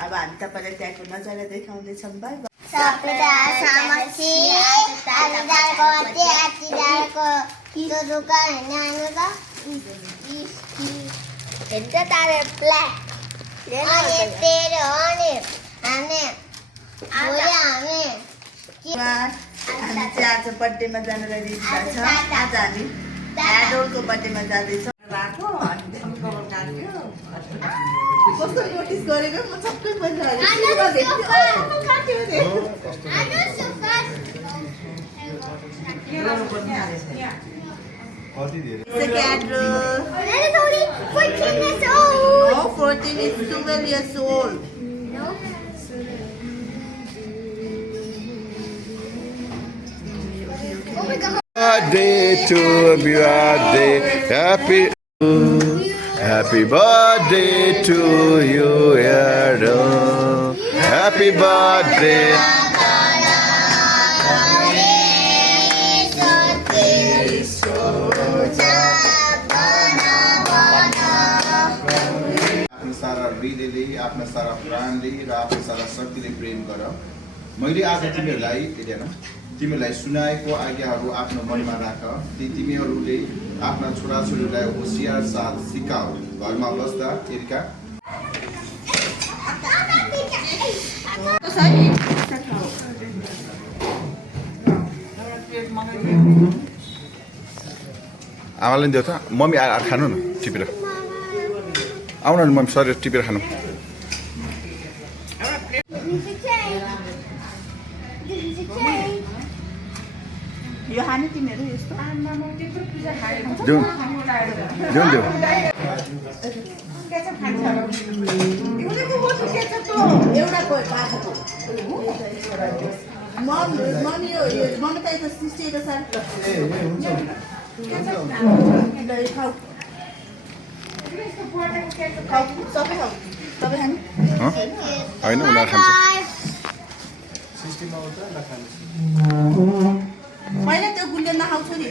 अब हामी तपाईँलाई त्यहाँको नजारा देखाउँदैछौँ। By by. हामी चाहिँ आज बर्थडेमा जानलाई रेडी भएको छ। आज हामी एडोलको बर्थडेमा जाँदैछौँ। कस्तो नोटिस गरेको म सबै Birthday to birthday, happy birthday to you, Errol. Happy birthday. आफ्नो सारा हृदयले, आफ्नो सारा प्राणले र आफ्नो सारा शक्तिले प्रेम गर। मैले आज तिमीहरूलाई सुनाएको आज्ञाहरू आफ्नो मनमा राख। तिमीहरूले आफ्ना छोराछोरीलाई होसियार साथ सिकाऊ। घरमा बस्दा एरिका आमाले दियो त मम्मी खानु न टिपेर आउन नि मम्मी सरी टिपेर खानु। यो खाने तिमीहरू यस्तो होइन उनीहरू खान्छ। पहिला त्यो गुलियो नखाउँछु नि।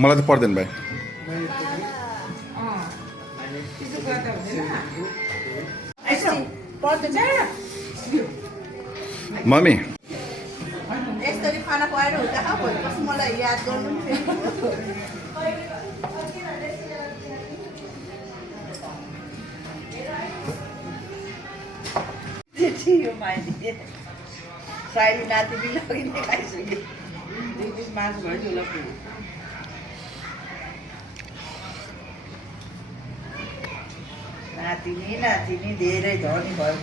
मलाई त पर्दैन भाइ। मम्मी यसरी खाना खुवाएर हुँदा भोलिपछि मलाई याद गर्नु नि यो माइली साइली नाति बिलाउने खाइसक्यो। मासु भयो होला नातिनी धेरै धनी भयो।